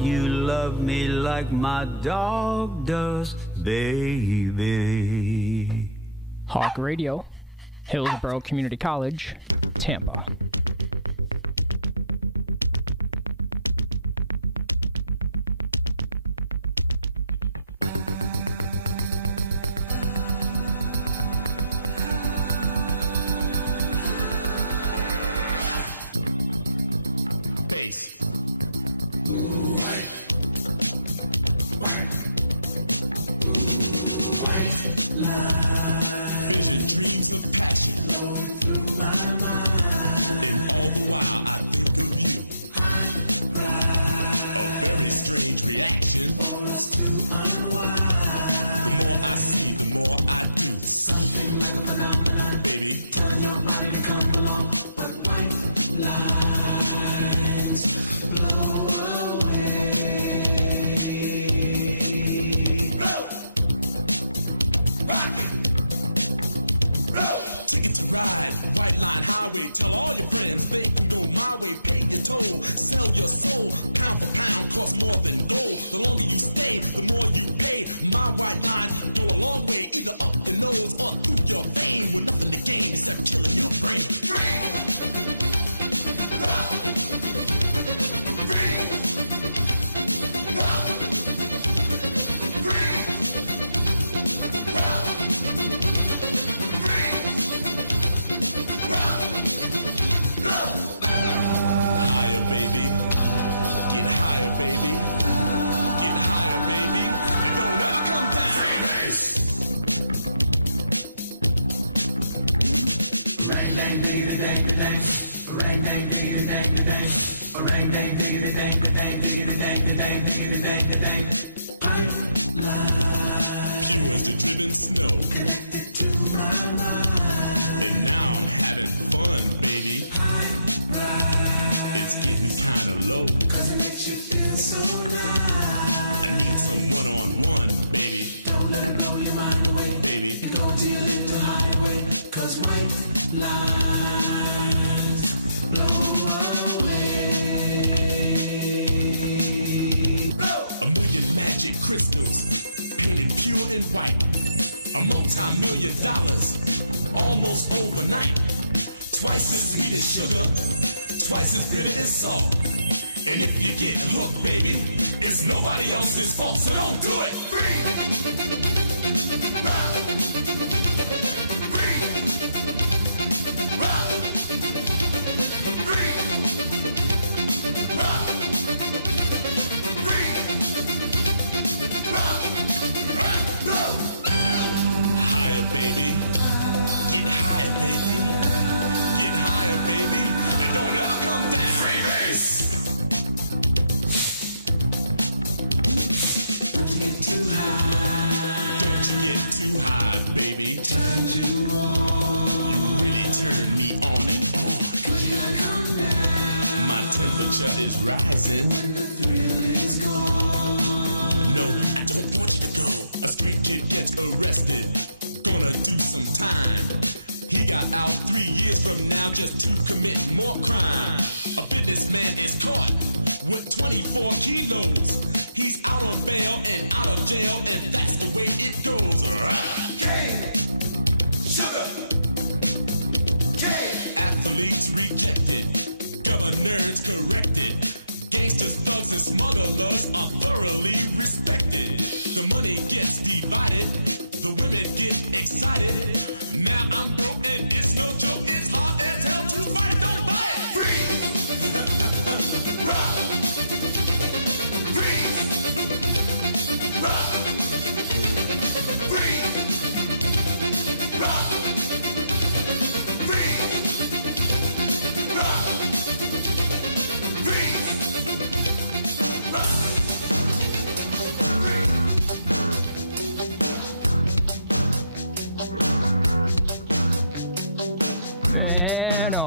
you love me like my dog does, baby. Hawk Radio, Hillsborough Community College, Tampa. Bass. Vision, dreams of passion, and all the while I think of you. A very strange reaction. The more I see, the more I do. Something like a phenomenon, baby. Telling your body to come along, but white lines blow away. Blow, rock it, blow. Ticket to ride, white line highway. Tell all your friends they can go my way. Pay your toll, sell your soul. Pound for pound, costs more than gold. The longer you stay, the more you pay. My white line go a long way, either up your nose or through your vein. With nothing to gain except killing your brain. Higher, baby. Get higher, baby. Get higher, baby. And don't ever come down. Freebase. Rang dang ding dang dang. Rang dang ding dang dang. Rang dang ding dang dang dang dang dang dang. Pipeline. Pure as the driven snow. Connected to my mind. And now I'm having fun, baby. It's getting kinda low. Cause it makes you feel so nice. I need some one-on-one, baby. Don't let it blow your mind away, baby. You go till you live to highway. Cause white lines blow away. Blow. A million magic crystals, painted pure and white. A multi-million dollars, almost overnight. Twice as sweet as sugar, twice as bitter as salt. And if you get hooked, baby, it's nobody else's fault, so don't do it. Free. Rock. Free. Rock. Free. Rock. Free. Rock. Rock. Higher, baby. Get higher, baby. Get higher, baby. And don't ever come down. Freebase. Don't you get too high. Don't you get too high, baby. Turn you on. You really turn me on and on. Cause you gotta come down. My temperature is rising. When the thrill is gone. No, I don't want you to go. A street kid gets arrested. Gonna do some time. He got out 3 years from now just to commit more crime. A businessman is caught with 24 kilos. He's out on bail and out of jail, and that's the way it goes. Cane, sugar, cane. Athletes rejected, governors corrected. Gangsters, thugs, and smugglers are thoroughly respected. The money gets divided, the women get excited. Now I'm broke and it's no joke. It's hard as hell to fight it. Don't buy it. Freeze. Rock. Freeze. Rock. Freeze. Rock. Freeze. Rock. Freeze. Rock.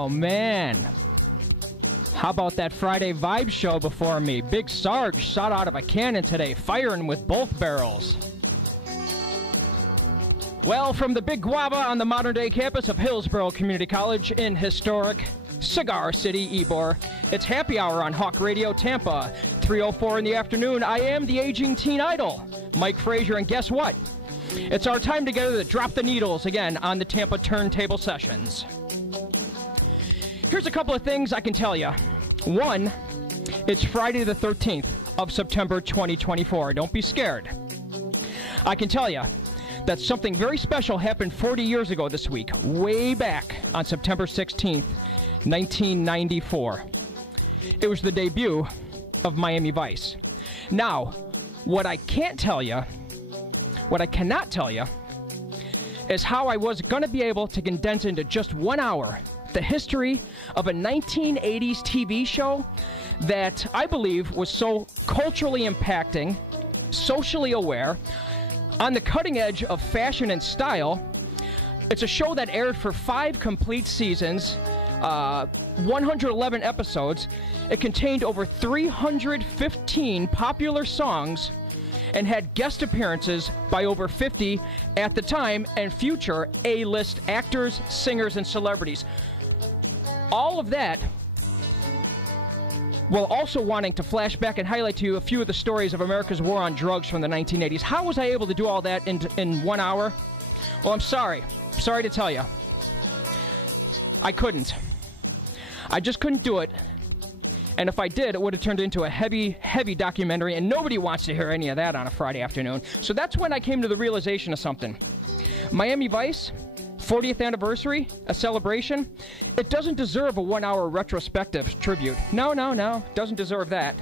Man, how about that Friday Vibe show before me? Big Sarge shot out of a cannon today, firing with both barrels. Well, from the Big Guava on the modern-day campus of Hillsborough Community College in historic Cigar City, Ybor, it's Happy Hour on Hawk Radio Tampa. 3:04 in the afternoon. I am the aging teen idol, Mike Frazier, and guess what? It's our time together to drop the needles again on the Tampa Turntable Sessions. Here's a couple of things I can tell you. One, it's Friday the 13th of September 2024. Don't be scared. I can tell you that something very special happened 40 years ago this week, way back on September 16th, 1994. It was the debut of Miami Vice. Now, what I cannot tell you, is how I was going to be able to condense into just 1 hour the history of a 1980s TV show that I believe was so culturally impacting, socially aware, on the cutting edge of fashion and style. It's a show that aired for 5 complete seasons, 111 episodes. It contained over 315 popular songs and had guest appearances by over 50 at the time and future A-list actors, singers, and celebrities. All of that while also wanting to flash back and highlight to you a few of the stories of America's war on drugs from the 1980s. How was I able to do all that in 1 hour? Well, I'm sorry. Sorry to tell you. I couldn't. I just couldn't do it. And if I did, it would have turned into a heavy, heavy documentary, and nobody wants to hear any of that on a Friday afternoon. So that's when I came to the realization of something. Miami Vice, 40th anniversary, a celebration. It doesn't deserve a 1 hour retrospective tribute. No, doesn't deserve that.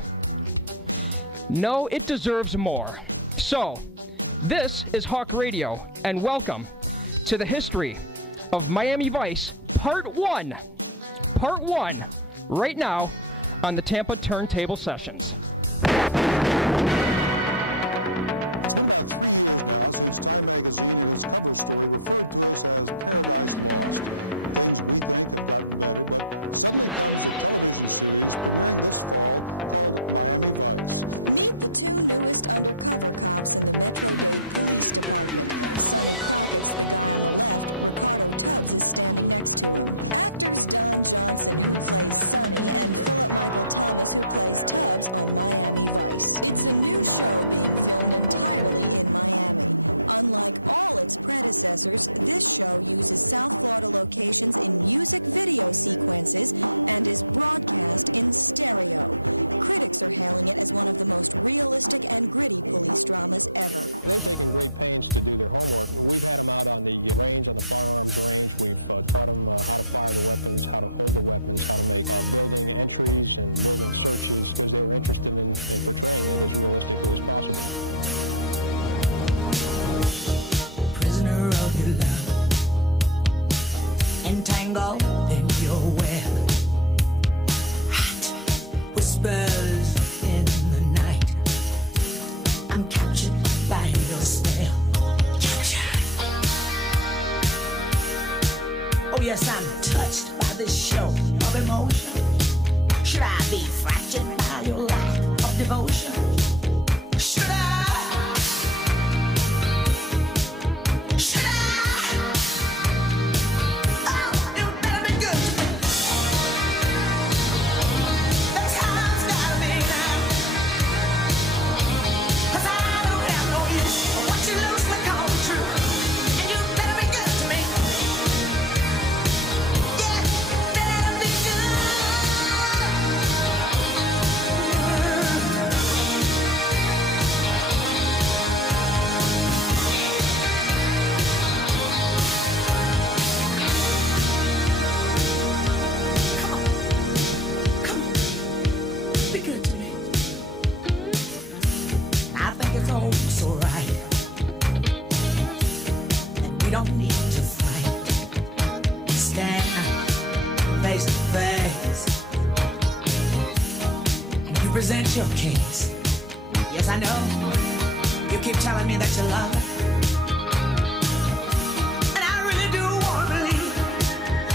No, it deserves more. So, this is Hawk Radio, and welcome to the history of Miami Vice, Part 1. Part 1, right now on the Tampa Turntable Sessions. It's been about 3 years now since Time magazine in its cover story referred to us as Paradise Lost. Things we think have gotten better, but suddenly comes a television series premiering this fall called Miami Vice. Meet the 2 newest undercover cops in the Metro-Dade Police Department. Sonny Crockett's the guy on the left. Ricardo Tubbs is standing next to him. Actors Don Johnson, who plays Sonny, and Philip Michael Thomas, who plays Tubbs, on Miami Vice. It's a new show being filmed entirely in Miami. Unlike all its predecessors, this show uses South Florida locations in music video sequences and is broadcast in stereo. Critics are hailing it as one of the most realistic and gritty police dramas ever. They've taken great pains to do their homework. We've had them out on the range, on the firearms range. We've taught them how to fire the weapons, how to hold the weapons, how to make building entries and building searches, because they were interested in portraying it as realistically as possible. Prisoner of your love, entangled in your web, hot whispers in the night. I'm captured by your spell. Captured. Oh yes, I'm touched by this show of emotion. Should I be fractured by your lack of devotion? Should I? Should I? Oh, you better be good to me. That's how it's gotta be now. 'Cause I don't have no use for what you lose for calling true. And you better be good to me. Yeah, better be good. Come on, be good to me. I think it's all so right, and we don't need to fight. Stand face to face, and you present your case. Yes, I know. You keep telling me that you love it, and I really do want to believe.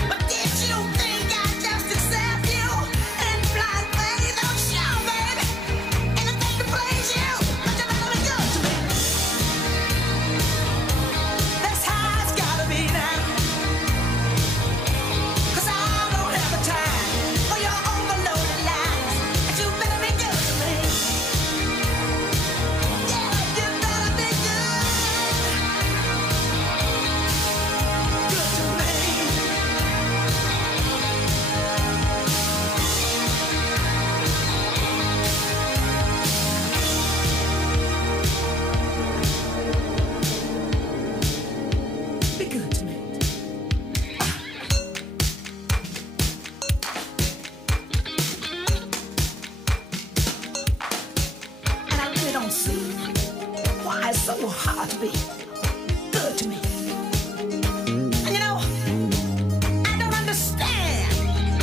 But did you think I'd just accept you and blind faith on show, baby? Anything to please you, but you better be good to me. That's how it's gotta be now. 'Cause I don't have the time for your overloaded lies, and you better be good to me. so hard to be good to me. And you know, I don't understand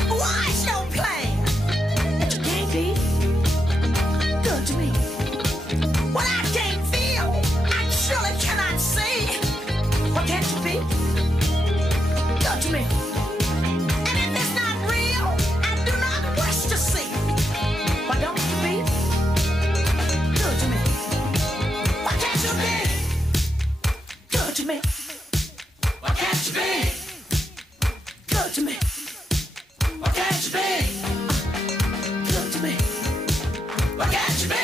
why it's your plan that you can't be good to me. What I can't feel, I surely cannot see. What can't you be good to me? And if it's not real, I do not wish to see. Why don't you be good to me? Why can't you be good to me? Why can't you be good to me? Why can't you be good to me? Why can't you be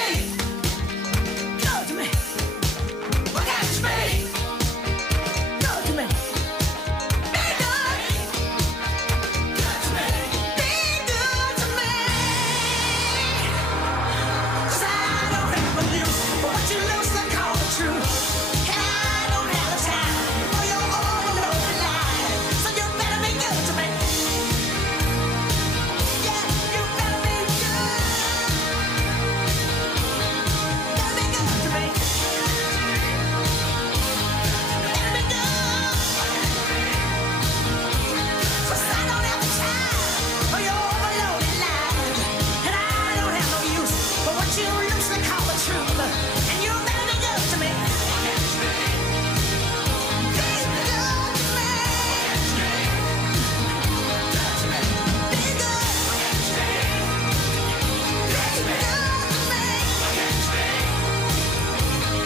good to me? Why can't you be good to me? Be good. Good to me. Be good to me. 'Cause I don't have a view for what you lose to call the truth. And I don't have the time for your overloaded life. So you better be good to me. Yeah, you better be good. Better be good to me. Better be good. 'Cause I don't have the time for your overloaded life. And I don't have no use for what you loosely call the truth. And you better be good to me. Be good to me. Be good to me. Be good to me.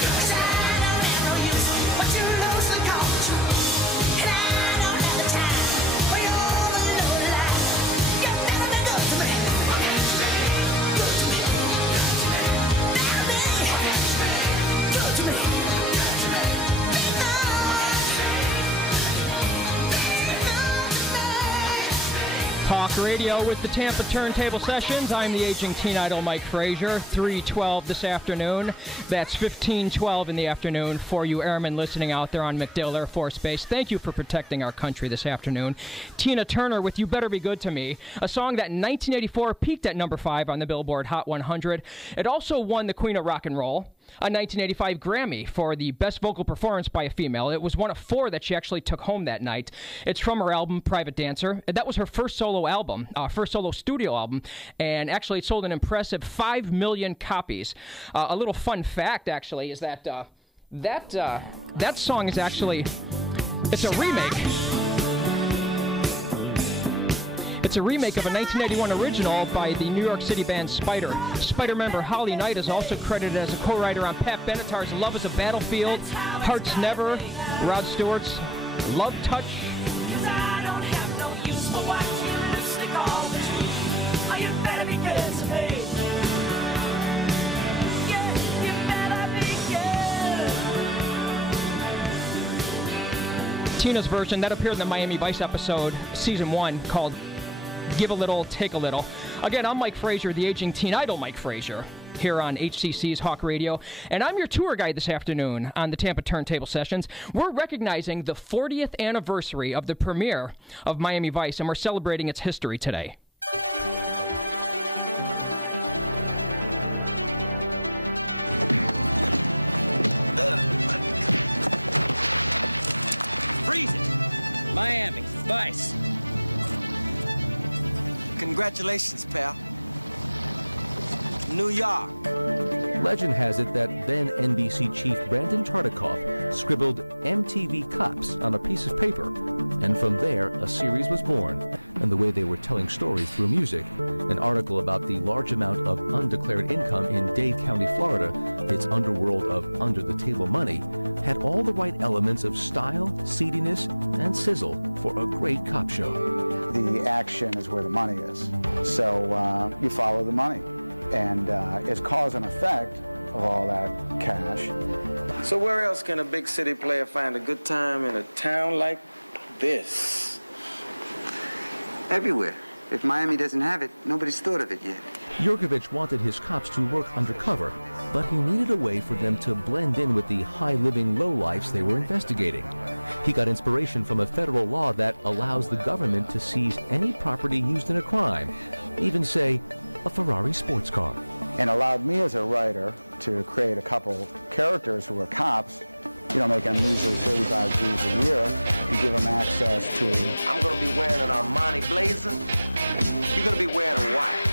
'Cause I don't have no use for what you loosely call the truth. And I don't have the time for your overloaded life. You better be good to me. Good to me. Better be good to me. Be good. Hawk Radio with the Tampa Turntable Sessions. I'm the aging teen idol Mike Frazier. 3:12 this afternoon. That's 15:12 in the afternoon for you airmen listening out there on MacDill Air Force Base. Thank you for protecting our country this afternoon. Tina Turner with You Better Be Good to Me, a song that in 1984 peaked at number 5 on the Billboard Hot 100. It also won the Queen of Rock and Roll a 1985 Grammy for the best vocal performance by a female. It was one of 4 that she actually took home that night. It's from her album Private Dancer. That was her first solo album, first solo studio album, and actually it sold an impressive 5 million copies. A little fun fact, actually, is that that song is actually, it's a remake. It's a remake of a 1981 original by the New York City band Spider. Spider member Holly Knight is also credited as a co-writer on Pat Benatar's Love is a Battlefield, Hearts Never, Rod Stewart's Love Touch. 'Cause I don't have no use for what you loosely call the truth. Oh, you better be good to me. Yeah, you better be good. Tina's version, that appeared in the Miami Vice episode, Season 1, called Give a Little, Take a Little. Again, I'm Mike Frazier, the aging teen idol Mike Frazier, here on HCC's Hawk Radio, and I'm your tour guide this afternoon on the Tampa Turntable Sessions. We're recognizing the 40th anniversary of the premiere of Miami Vice, and we're celebrating its history today. Freeze it! Miami Vice. Congratulations, pal. New York. Legend has it that then NBC chief Brandon Tartikoff scribbled MTV Cops on a piece of paper, and from there a series was born. And the way they were telling stories through music, an article about the large amount of undeclared income in Dade County, Florida, its underworld of under-the-table money, had all the right elements of style, seediness, and sizzle for a great cop show. The action is where the money is. So you follow the money. And it's cause and effect of all that cash. So where else can a big city player find a good time in a town like this? Everywhere. If Miami doesn't have it, nobody's thought of it yet. Yurkovich wanted his cops to work undercover, but he needed a way for them to blend in with the high-living lowlifes they were investigating. He got inspiration from a federal law that allows the government to seize any property used in a crime, even, say, a Ferrari sports car. And allowed me as a writer to create a couple characters who were cops, you know, make them easily 35 G's a year and give them access to... I'm gonna be wearing an Armani blazer. You're gonna be wearing a white.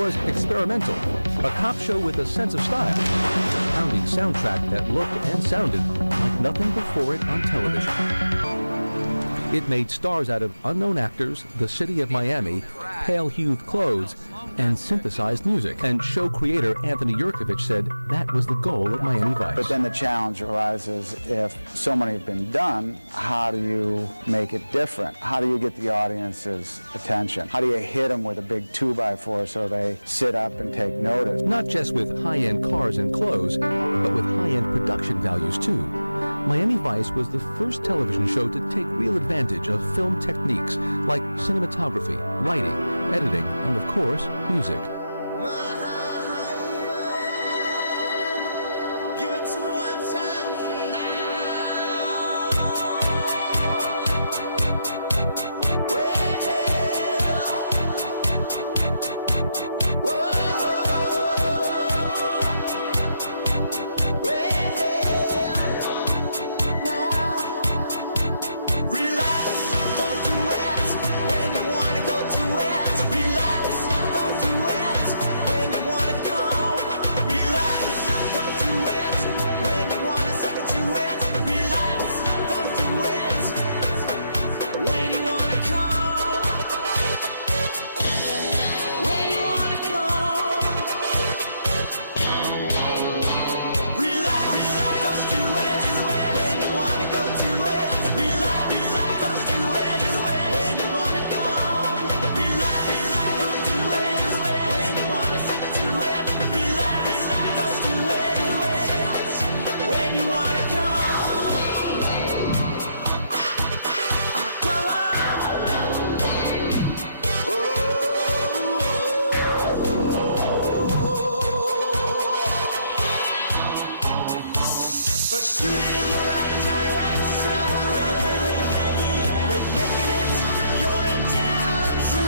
was experimental, a cop show with a sense of style, a pounding soundtrack that looked and sounded like nothing before it on television. It made stars out of unknown actors, the city of Miami, pale-hued clothes, and synthesized music. And show creator Anthony Yurkovich said that was the goal of Miami Vice. But then the challenge arises, if so many have been done, how do you make it different? How do you get the audience's attention? How do you hit them with a big 2x4 so they sit up and take notice? Not just with high-end cars and clothes, but with high-end production values too. Miami Vice was the first television show to take real advantage of film techniques like cinematography, writing, editing, and of course, music. but shoot it in the right direction. Make it your intention.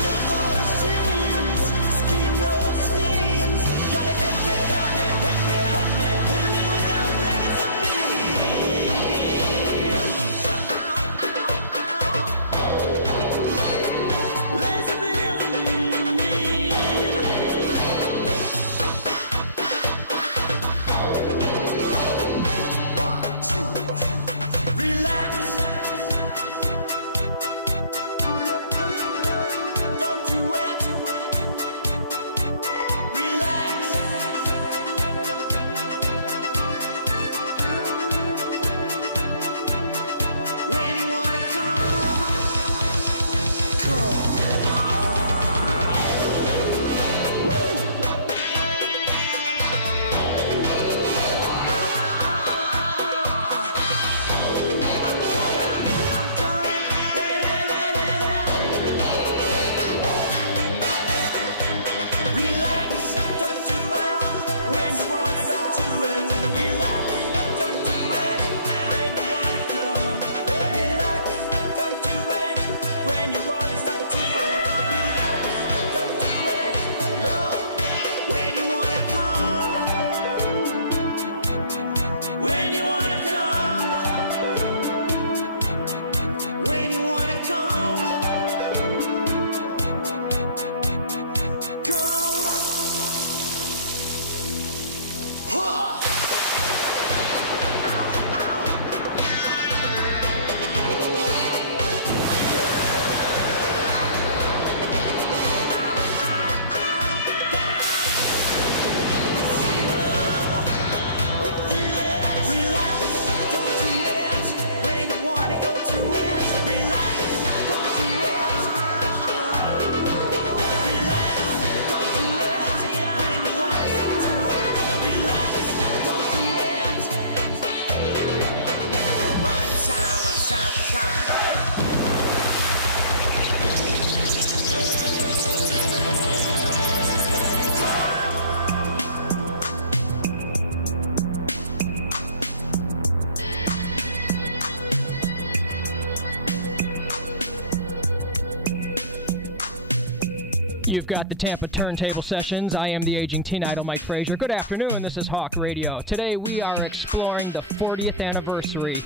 Live those dreams, scheme those schemes. Gotta hit me with your laser beams. Laser You've got the Tampa Turntable Sessions. I am the aging teen idol, Mike Frazier. Good afternoon. This is Hawk Radio. Today we are exploring the 40th anniversary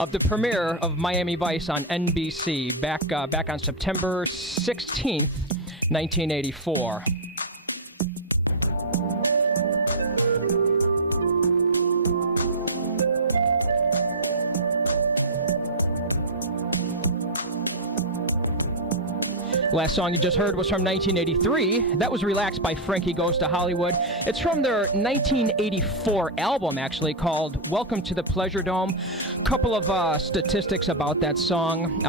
of the premiere of Miami Vice on NBC back on September 16th, 1984. Last song you just heard was from 1983. That was Relaxed by Frankie Goes to Hollywood. It's from their 1984 album, actually, called Welcome to the Pleasure Dome. A couple of statistics about that song.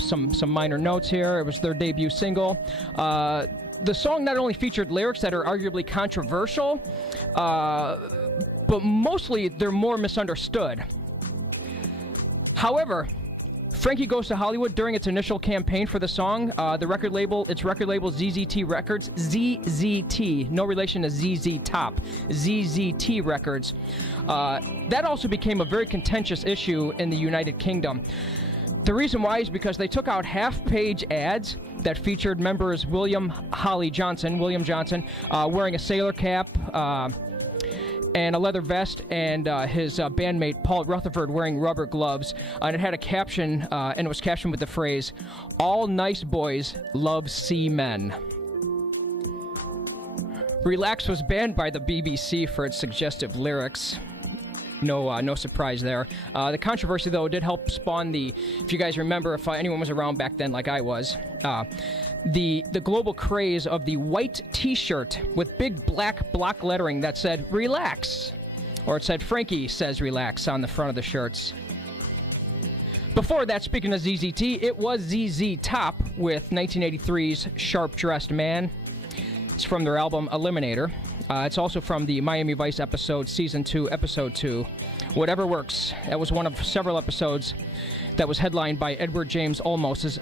Some minor notes here. It was their debut single. The song not only featured lyrics that are arguably controversial, but mostly they're more misunderstood. However, Frankie Goes to Hollywood, during its initial campaign for the song, its record label ZZT Records, ZZT, no relation to ZZ Top, ZZT Records. That also became a very contentious issue in the United Kingdom. The reason why is because they took out half-page ads that featured members William Johnson, wearing a sailor cap, and a leather vest, and his bandmate Paul Rutherford wearing rubber gloves. And it had a caption, and it was captioned with the phrase, "All nice boys love seamen." Relax was banned by the BBC for its suggestive lyrics. No surprise there. The controversy, though, did help spawn if you guys remember, if anyone was around back then like I was, the global craze of the white T-shirt with big black block lettering that said "Relax," or it said "Frankie says relax" on the front of the shirts. Before that, speaking of ZZT, it was ZZ Top with 1983's "Sharp Dressed Man." It's from their album Eliminator. It's also from the Miami Vice episode, Season 2, Episode 2, Whatever Works. That was one of several episodes that was headlined by Edward James Olmos as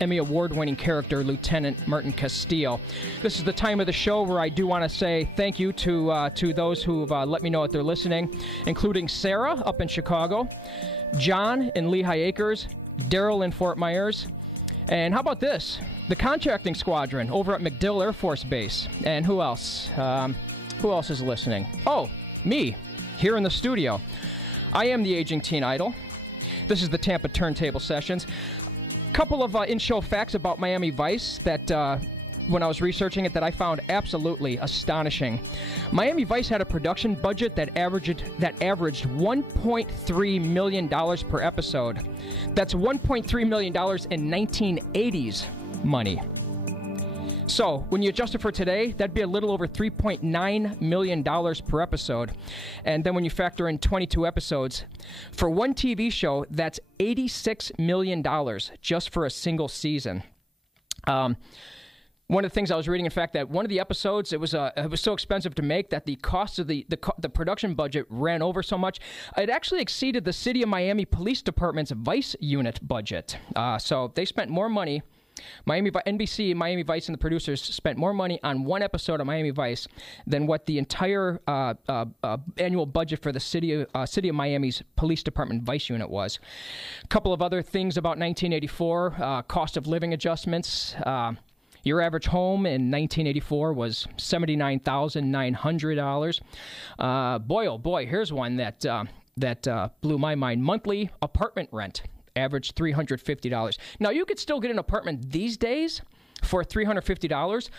Emmy Award-winning character Lieutenant Martin Castillo. This is the time of the show where I do want to say thank you to those who have let me know that they're listening, including Sarah up in Chicago, John in Lehigh Acres, Daryl in Fort Myers, and how about this? The contracting squadron over at MacDill Air Force Base. And who else? Who else is listening? Oh, me, here in the studio. I am the aging teen idol. This is the Tampa Turntable Sessions. Couple of in-show facts about Miami Vice that, when I was researching it, that I found absolutely astonishing. Miami Vice had a production budget that averaged $1.3 million per episode. That's $1.3 million in 1980s money. So, when you adjust it for today, that'd be a little over $3.9 million per episode. And then when you factor in 22 episodes, for one TV show, that's $86 million just for a single season. One of the things I was reading, in fact, that one of the episodes, it was so expensive to make that the cost of the production budget ran over so much, it actually exceeded the City of Miami Police Department's Vice unit budget. So they spent more money. NBC, Miami Vice, and the producers spent more money on one episode of Miami Vice than what the entire annual budget for the City of Miami's Police Department Vice unit was. A couple of other things about 1984, cost of living adjustments. Your average home in 1984 was $79,900. Boy, oh boy, here's one that blew my mind. Monthly apartment rent. Average $350. Now, you could still get an apartment these days for $350,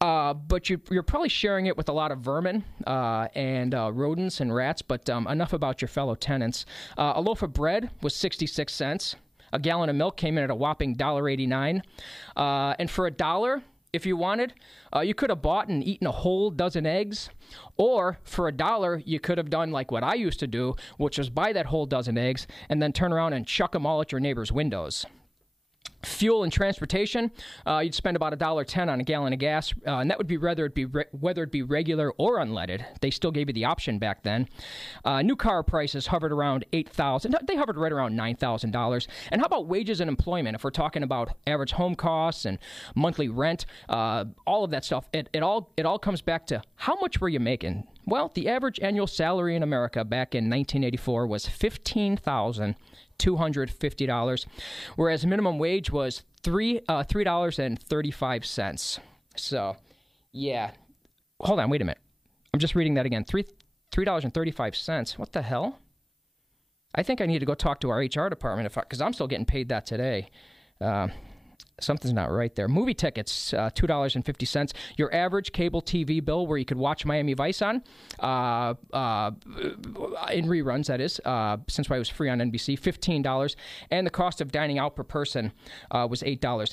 but you're probably sharing it with a lot of vermin and rodents and rats, but enough about your fellow tenants. A loaf of bread was 66 cents. A gallon of milk came in at a whopping $1.89. And for $1, if you wanted, you could have bought and eaten a whole dozen eggs. Or for $1, you could have done like what I used to do, which was buy that whole dozen eggs and then turn around and chuck them all at your neighbor's windows. Fuel and transportation, you'd spend about $1.10 on a gallon of gas, and that would be whether it be regular or unleaded. They still gave you the option back then. New car prices hovered around $8,000. They hovered right around $9,000. And how about wages and employment? If we're talking about average home costs and monthly rent, all of that stuff, it all comes back to how much were you making? Well, the average annual salary in America back in 1984 was $15,250, whereas minimum wage was $3.35. So, yeah. Hold on, wait a minute. I'm just reading that again. $3.35. What the hell? I think I need to go talk to our HR department because I'm still getting paid that today. Something's not right there. Movie tickets, $2.50. Your average cable TV bill where you could watch Miami Vice on, in reruns, that is, since I was free on NBC, $15. And the cost of dining out per person was $8.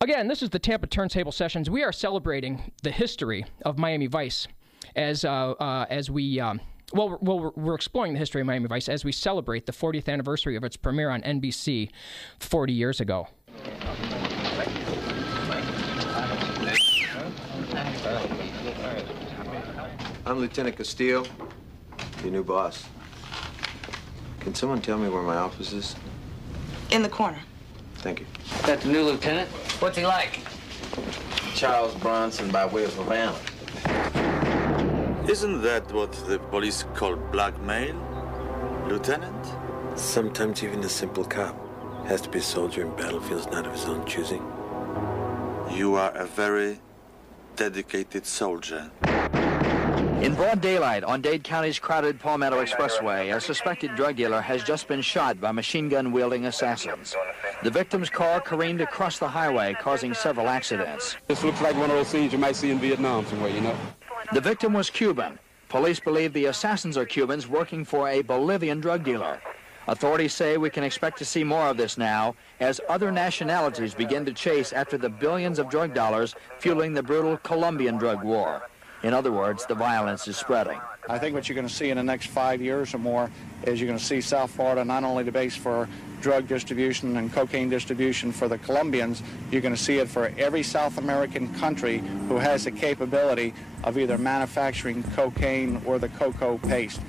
Again, this is the Tampa Turntable Sessions. We are celebrating the history of Miami Vice as we... we're exploring the history of Miami Vice as we celebrate the 40th anniversary of its premiere on NBC 40 years ago. I'm Lieutenant Castillo, your new boss. Can someone tell me where my office is? In the corner. Thank you. That the new lieutenant? What's he like? Charles Bronson by way of Havana. Isn't that what the police call blackmail, Lieutenant? Sometimes even a simple cop has to be a soldier in battlefields not of his own choosing. You are a very dedicated soldier. In broad daylight on Dade County's crowded Palmetto Expressway, a suspected drug dealer has just been shot by machine gun-wielding assassins. The victim's car careened across the highway, causing several accidents. This looks like one of those scenes you might see in Vietnam somewhere, you know. The victim was Cuban. Police believe the assassins are Cubans working for a Bolivian drug dealer. Authorities say we can expect to see more of this now as other nationalities begin to chase after the billions of drug dollars fueling the brutal Colombian drug war. In other words, the violence is spreading. I think what you're going to see in the next 5 years or more is you're going to see South Florida not only the base for drug distribution and cocaine distribution for the Colombians, you're going to see it for every South American country who has the capability of either manufacturing cocaine or the cocoa paste.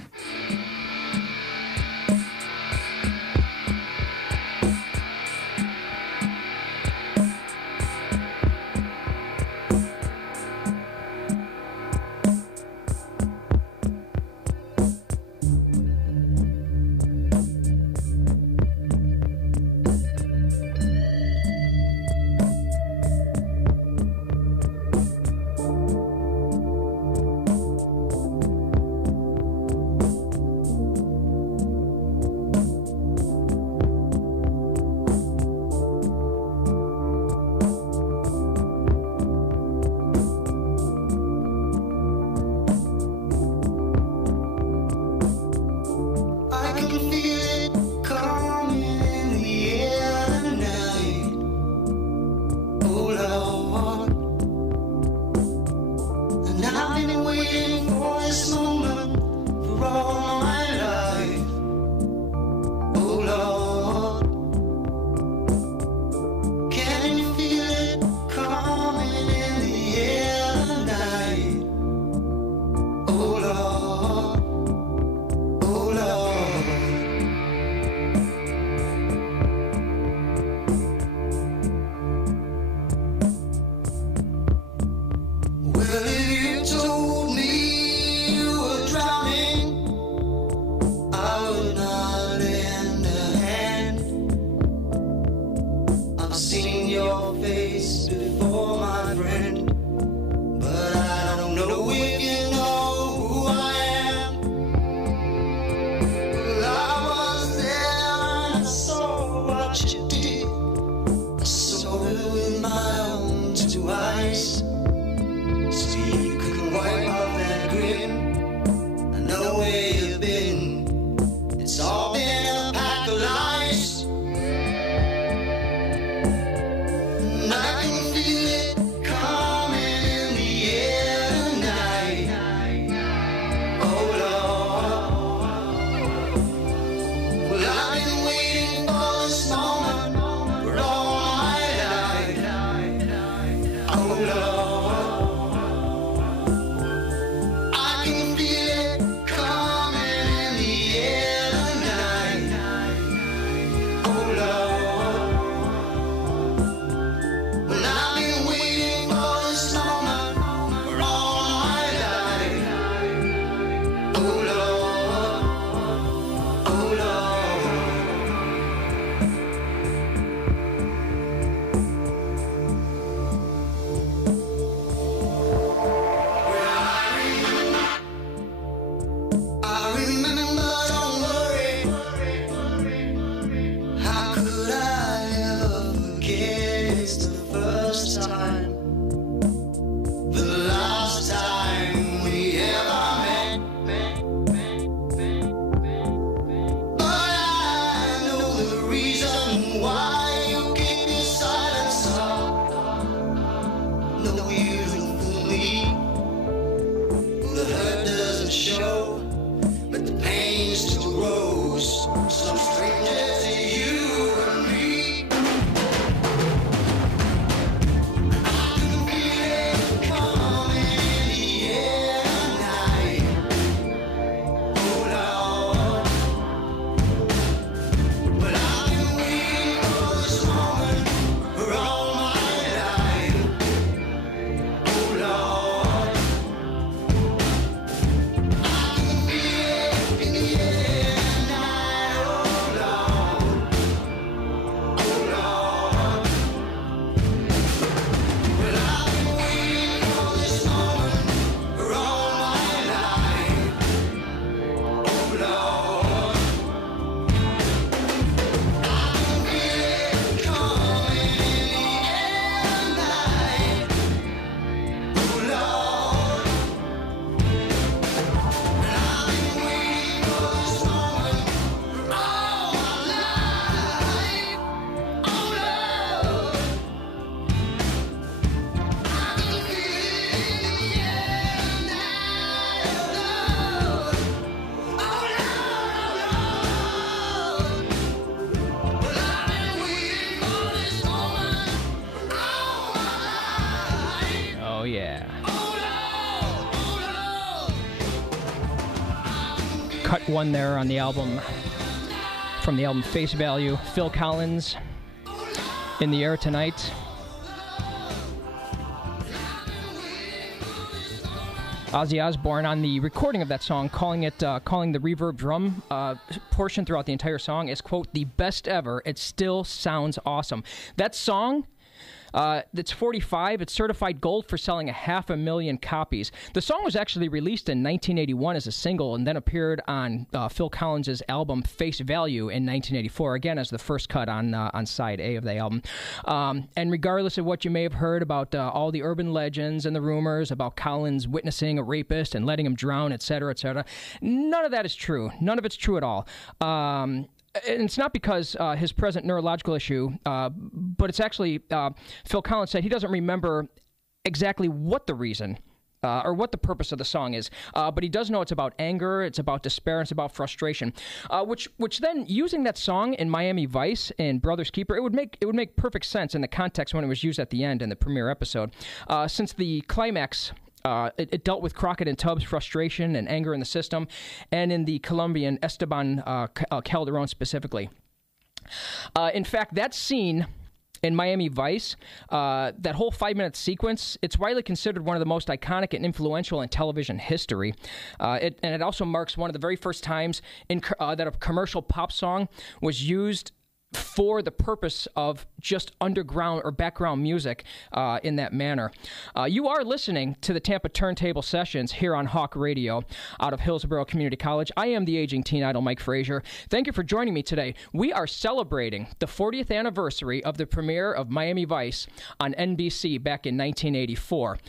cut one there on the album, from the album Face Value. Phil Collins, In the Air Tonight. Ozzy Osbourne on the recording of that song, calling the reverb drum portion throughout the entire song as, quote, the best ever. It still sounds awesome. That song, that's 45. It's certified gold for selling 500,000 copies. The song was actually released in 1981 as a single and then appeared on Phil Collins' album Face Value in 1984, again as the first cut on side A of the album. And regardless of what you may have heard about all the urban legends and the rumors about Collins witnessing a rapist and letting him drown, etc., none of that is true. None of it's true at all. And it's not because his present neurological issue, but it's actually, Phil Collins said he doesn't remember exactly what the reason or what the purpose of the song is, but he does know it's about anger, it's about despair, it's about frustration, which then, using that song in Miami Vice and Brother's Keeper, it would make perfect sense in the context when it was used at the end in the premiere episode, since the climax. It dealt with Crockett and Tubbs' frustration and anger in the system, and in the Colombian Esteban Calderon specifically. In fact, that scene in Miami Vice, that whole 5-minute sequence, it's widely considered one of the most iconic and influential in television history. And it also marks one of the very first times that a commercial pop song was used for the purpose of just underground or background music in that manner. You are listening to the Tampa Turntable Sessions here on Hawk Radio out of Hillsborough Community College. I am the aging teen idol, Mike Frazier. Thank you for joining me today. We are celebrating the 40th anniversary of the premiere of Miami Vice on NBC back in 1984.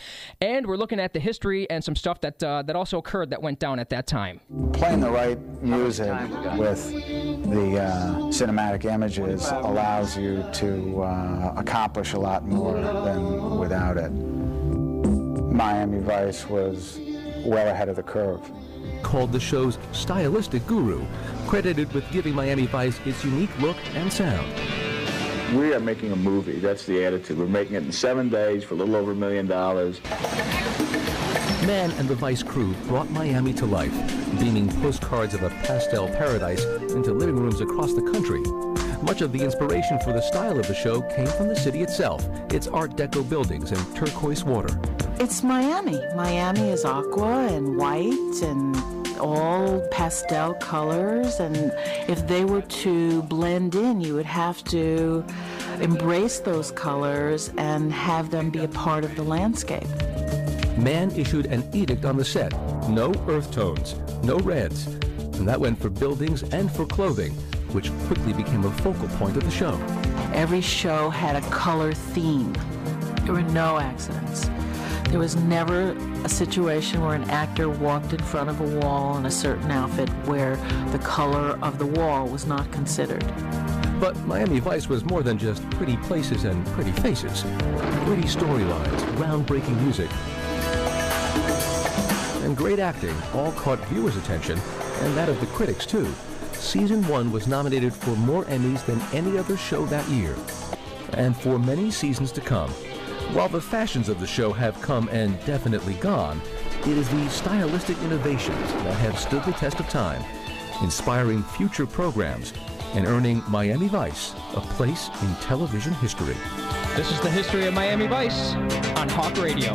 And we're looking at the history and some stuff that also occurred that went down at that time. Playing the right music with the cinematic images allows you to accomplish a lot more than without it. Miami Vice was well ahead of the curve. Called the show's stylistic guru, credited with giving Miami Vice its unique look and sound. We are making a movie. That's the attitude. We're making it in 7 days for a little over $1 million. Mann and the Vice crew brought Miami to life, beaming postcards of a pastel paradise into living rooms across the country. Much of the inspiration for the style of the show came from the city itself, its Art Deco buildings and turquoise water. It's Miami. Miami is aqua and white and all pastel colors, and if they were to blend in, you would have to embrace those colors and have them be a part of the landscape. Mann issued an edict on the set: no earth tones, no reds. And that went for buildings and for clothing, which quickly became a focal point of the show. Every show had a color theme. There were no accidents. There was never a situation where an actor walked in front of a wall in a certain outfit where the color of the wall was not considered. But Miami Vice was more than just pretty places and pretty faces. Pretty storylines, groundbreaking music, and great acting all caught viewers' attention, and that of the critics too. Season 1 was nominated for more Emmys than any other show that year, and for many seasons to come. While the fashions of the show have come and definitely gone, it is the stylistic innovations that have stood the test of time, inspiring future programs and earning Miami Vice a place in television history. This is the history of Miami Vice on Hawk Radio.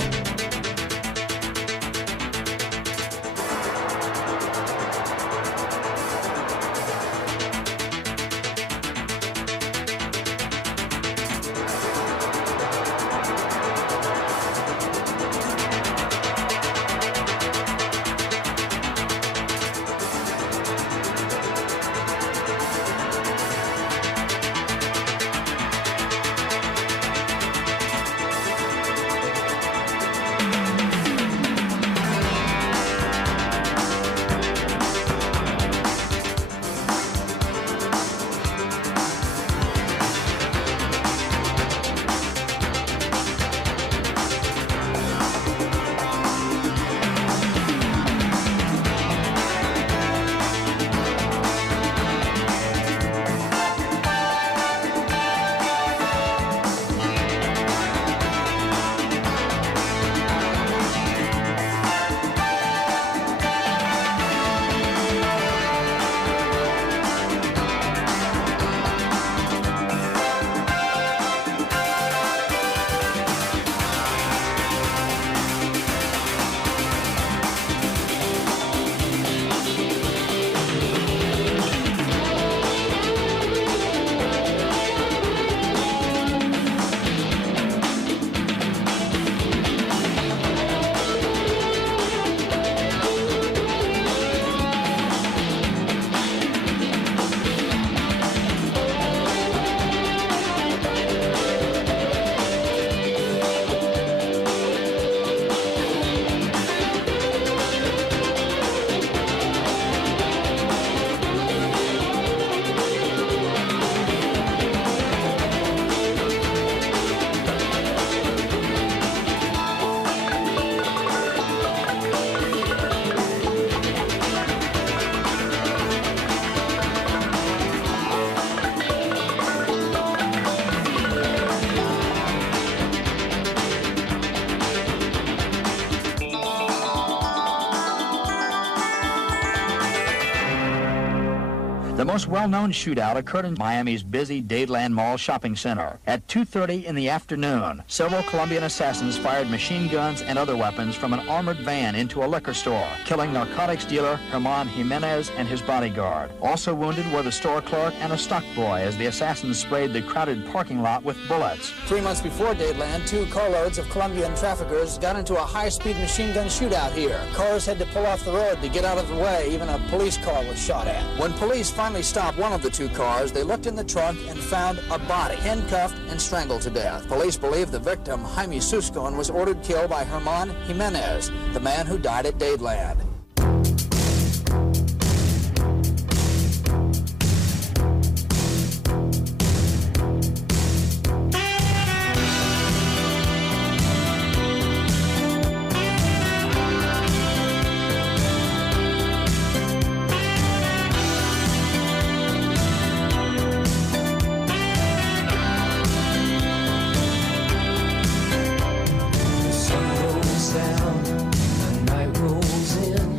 The most well-known shootout occurred in Miami's busy Dadeland Mall shopping center. At 2:30 in the afternoon, several Colombian assassins fired machine guns and other weapons from an armored van into a liquor store, killing narcotics dealer Herman Jimenez and his bodyguard. Also wounded were the store clerk and a stock boy as the assassins sprayed the crowded parking lot with bullets. 3 months before Dadeland, 2 carloads of Colombian traffickers got into a high-speed machine gun shootout here. Cars had to pull off the road to get out of the way. Even a police car was shot at. When police finally stopped one of the 2 cars, they looked in the trunk and found a body, handcuffed and strangled to death. Police believe the victim, Jaime Suscon, was ordered killed by Herman Jimenez, the man who died at Dadeland. Down, the night rolls in.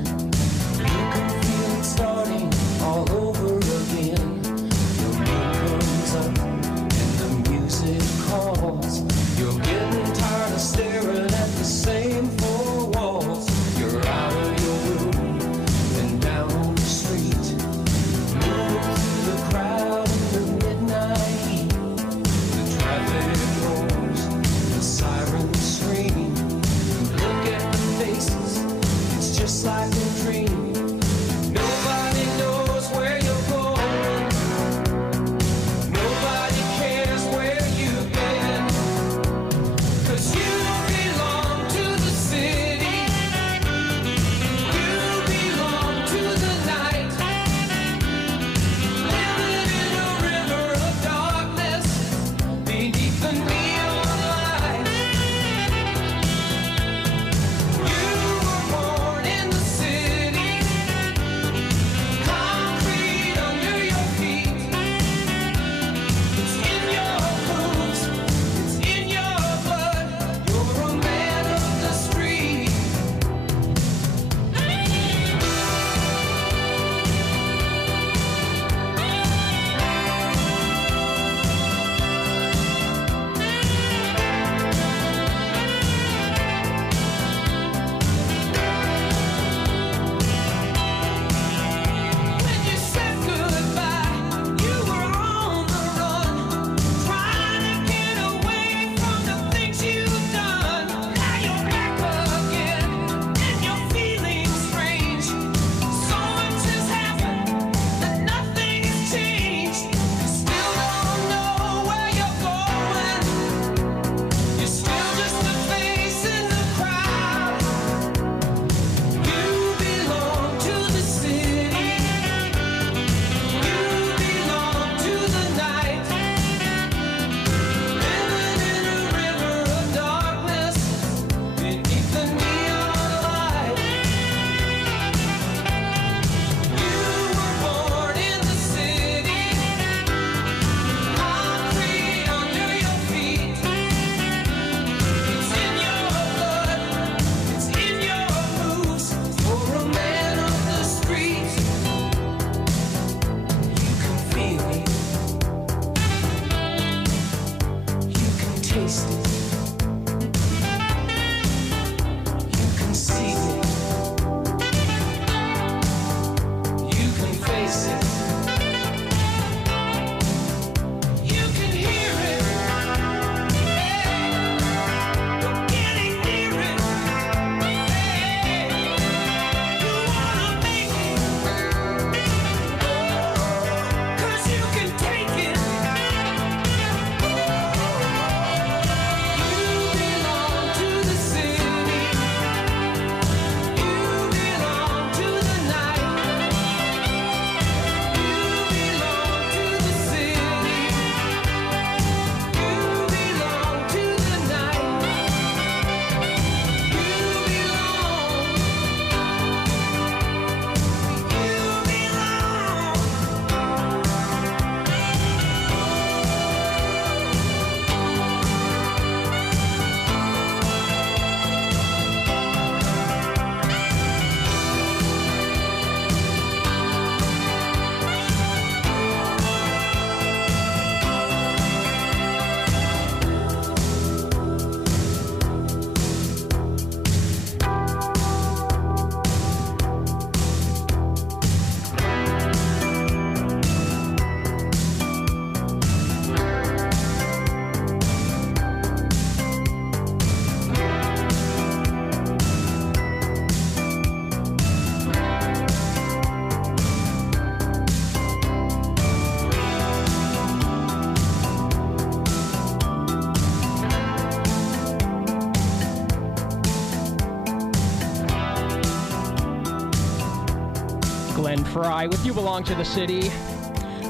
Fry with You Belong to the City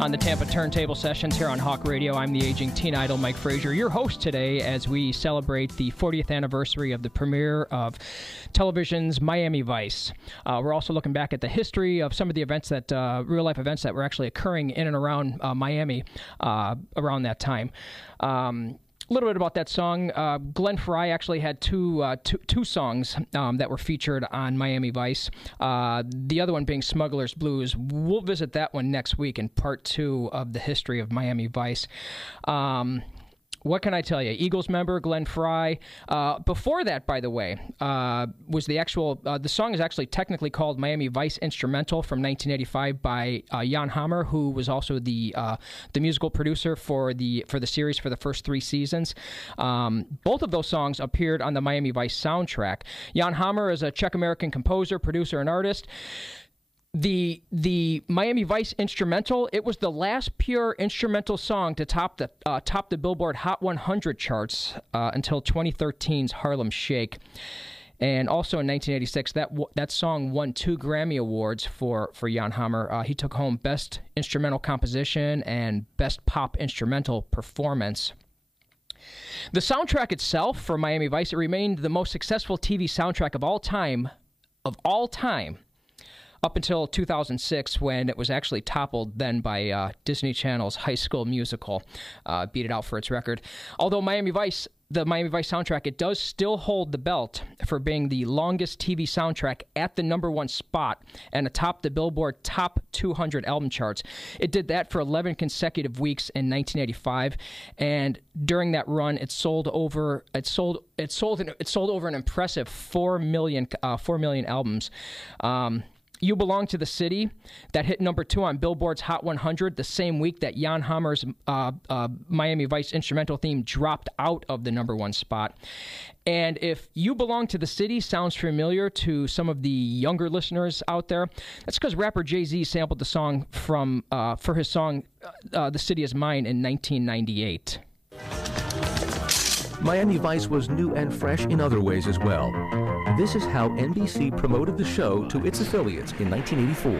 on the Tampa Turntable Sessions here on Hawk Radio. I'm the aging teen idol, Mike Frazier, your host today as we celebrate the 40th anniversary of the premiere of television's Miami Vice. We're also looking back at the history of some of the events that, real-life events that were actually occurring in and around Miami around that time. A little bit about that song. Glenn Frey actually had two songs that were featured on Miami Vice. The other one being Smuggler's Blues. We'll visit that one next week in part 2 of the history of Miami Vice. What can I tell you? Eagles member Glenn Frey. Before that, by the way, was the actual. The song is actually technically called Miami Vice Instrumental from 1985 by Jan Hammer, who was also the musical producer for the series for the first 3 seasons. Both of those songs appeared on the Miami Vice soundtrack. Jan Hammer is a Czech-American composer, producer, and artist. The Miami Vice instrumental, it was the last pure instrumental song to top the Billboard Hot 100 charts until 2013's Harlem Shake. And also in 1986, that song won 2 Grammy Awards for Jan Hammer. He took home Best Instrumental Composition and Best Pop Instrumental Performance. The soundtrack itself for Miami Vice, it remained the most successful TV soundtrack of all time, up until 2006, when it was actually toppled then by Disney Channel's High School Musical, beat it out for its record. Although the Miami Vice soundtrack, it does still hold the belt for being the longest TV soundtrack at the #1 spot and atop the Billboard Top 200 album charts. It did that for 11 consecutive weeks in 1985, and during that run, it sold over an impressive 4 million albums. You Belong to the City, that hit #2 on Billboard's Hot 100 the same week that Jan Hammer's Miami Vice instrumental theme dropped out of the #1 spot. And if You Belong to the City sounds familiar to some of the younger listeners out there, that's because rapper Jay-Z sampled the song for his song The City Is Mine in 1998. Miami Vice was new and fresh in other ways as well. This is how NBC promoted the show to its affiliates in 1984.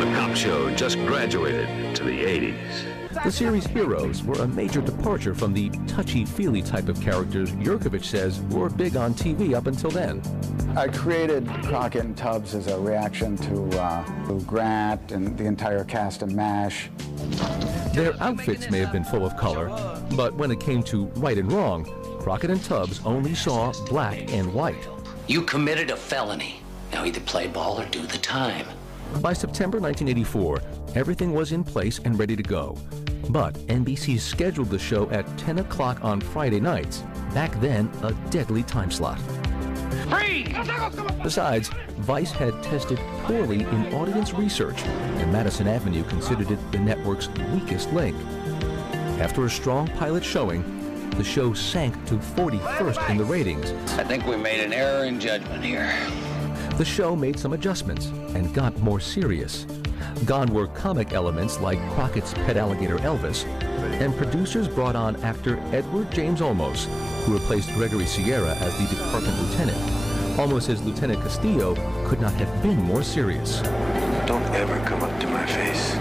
The cop show just graduated to the 80s. The series' heroes were a major departure from the touchy-feely type of characters Yurkovich says were big on TV up until then. I created Crockett and Tubbs as a reaction to Grant and the entire cast of MASH. Their outfits may have been full of color, but when it came to right and wrong, Crockett and Tubbs only saw black and white. You committed a felony. Now either play ball or do the time. By September 1984, everything was in place and ready to go. But NBC scheduled the show at 10 o'clock on Friday nights, back then a deadly time slot. Freeze! Besides, Vice had tested poorly in audience research, and Madison Avenue considered it the network's weakest link. After a strong pilot showing, the show sank to 41st in the ratings. I think we made an error in judgment here. The show made some adjustments and got more serious. Gone were comic elements like Crockett's pet alligator Elvis, and producers brought on actor Edward James Olmos, who replaced Gregory Sierra as the department lieutenant. Olmos' Lieutenant Castillo could not have been more serious. Don't ever come up to my face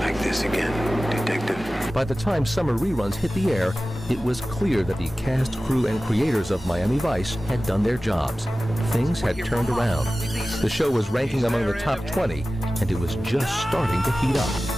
like this again, detective. By the time summer reruns hit the air, it was clear that the cast, crew, and creators of Miami Vice had done their jobs. Things had turned around. The show was ranking among the top 20, and it was just starting to heat up.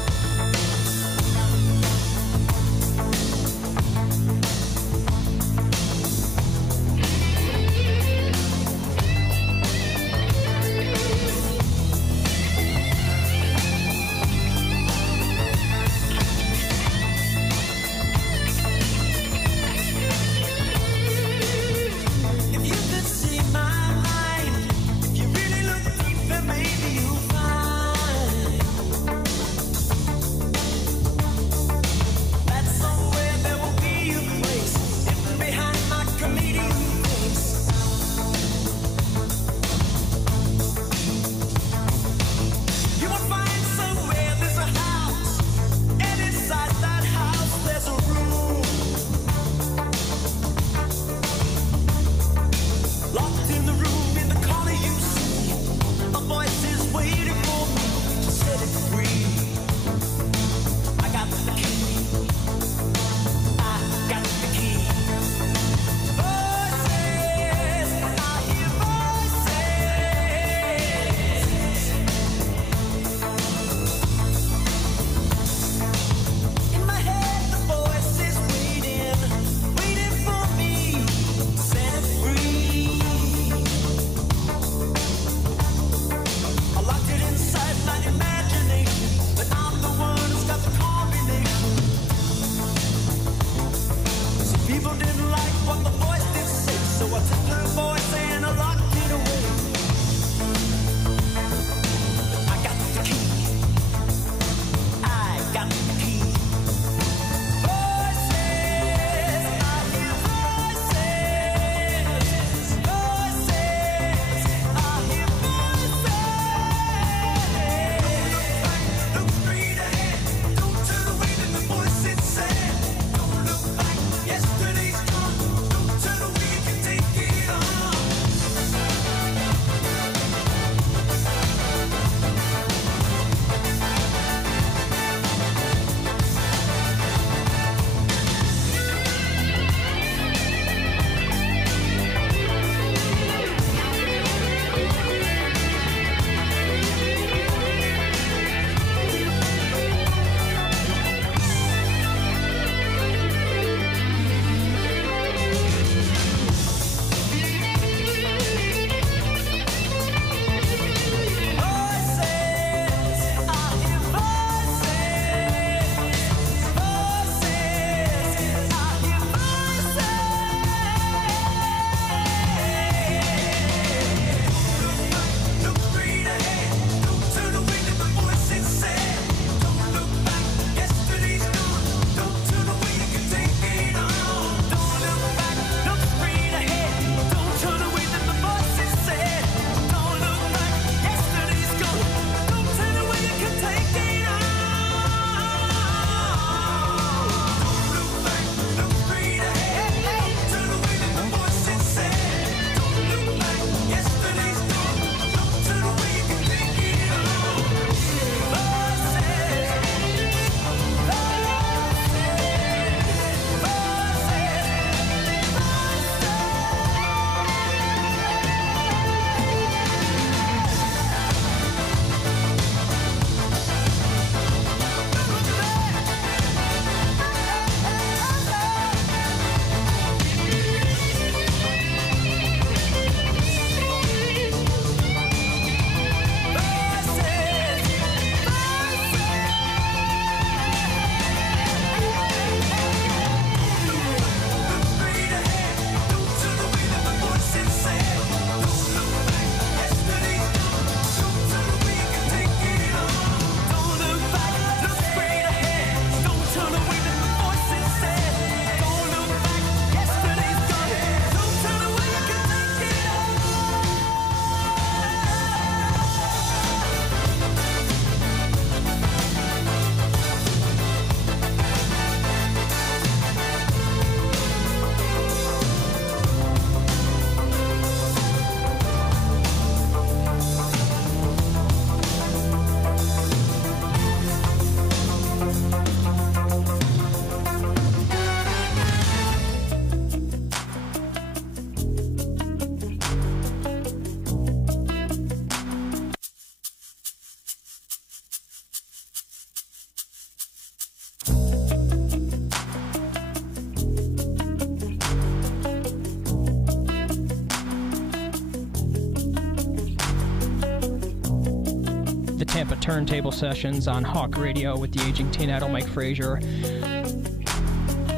Turntable Sessions on Hawk Radio with the aging teen idol Mike Frazier.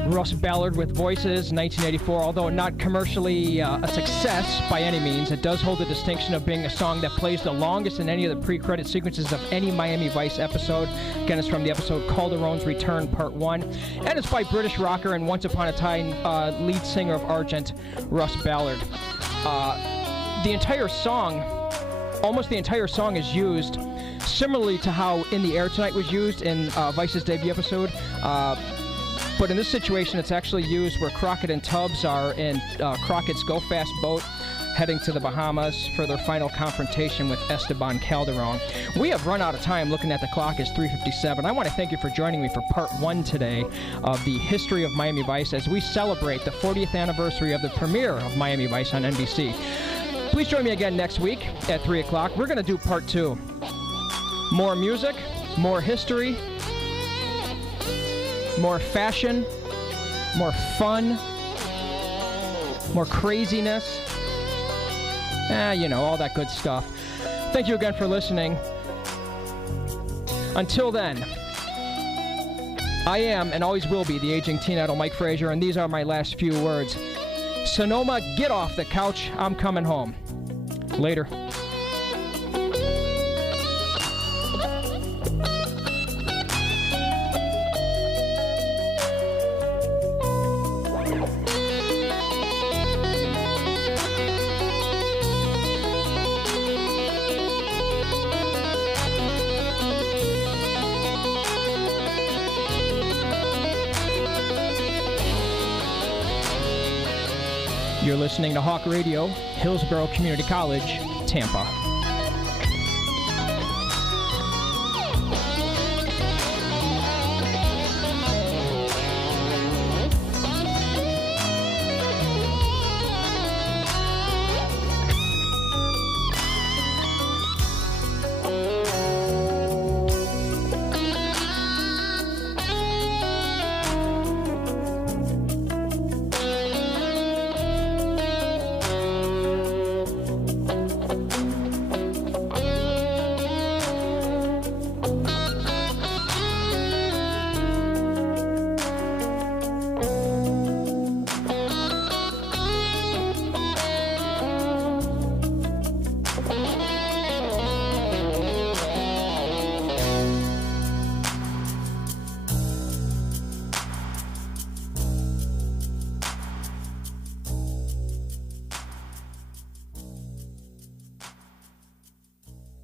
Russ Ballard with Voices, 1984. Although not commercially a success by any means, it does hold the distinction of being a song that plays the longest in any of the pre-credit sequences of any Miami Vice episode. Again, it's from the episode Calderon's Return, Part 1. And it's by British rocker and Once Upon a Time lead singer of Argent, Russ Ballard. The entire song, almost the entire song, is used similarly to how In the Air Tonight was used in Vice's debut episode. But in this situation, it's actually used where Crockett and Tubbs are in Crockett's Go Fast boat heading to the Bahamas for their final confrontation with Esteban Calderon. We have run out of time. Looking at the clock, it's 3:57. I want to thank you for joining me for part 1 today of the history of Miami Vice as we celebrate the 40th anniversary of the premiere of Miami Vice on NBC. Please join me again next week at 3 o'clock. We're going to do part 2. More music, more history, more fashion, more fun, more craziness. You know, all that good stuff. Thank you again for listening. Until then, I am and always will be the aging teen idol Mike Frazier, and these are my last few words. Sonoma, get off the couch. I'm coming home. Later. You're listening to Hawk Radio, Hillsborough Community College, Tampa.